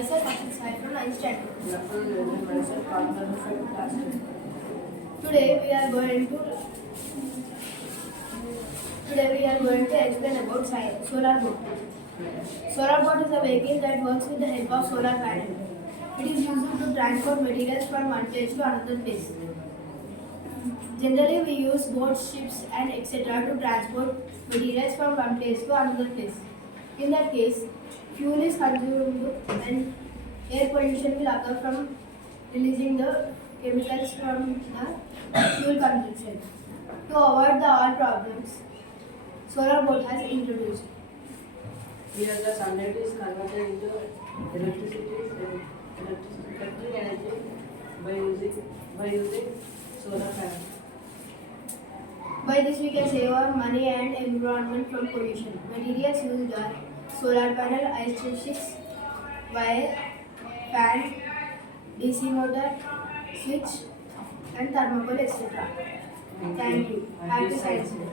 myself Akshay Sai from 9th standard. Good afternoon, myself Partner from class 10. Today we are going to explain about solar boat. Solar boat is a vehicle that works with the help of solar panel. It is used to transport materials from one place to another place. Generally, we use boats, ships, and etc. to transport materials from one place to another place. In that case, fuel is consumed and air pollution will occur from releasing the chemicals from the fuel consumption. To avoid all problems, solar boat has introduced. Here the sunlight is converted into electricity energy by using solar panel. By this, we can save our money and environment from pollution. Materials used are solar panel, electricities, wire, fan, DC motor, switch, and thermocol, etc. Thank you. Happy Science Day.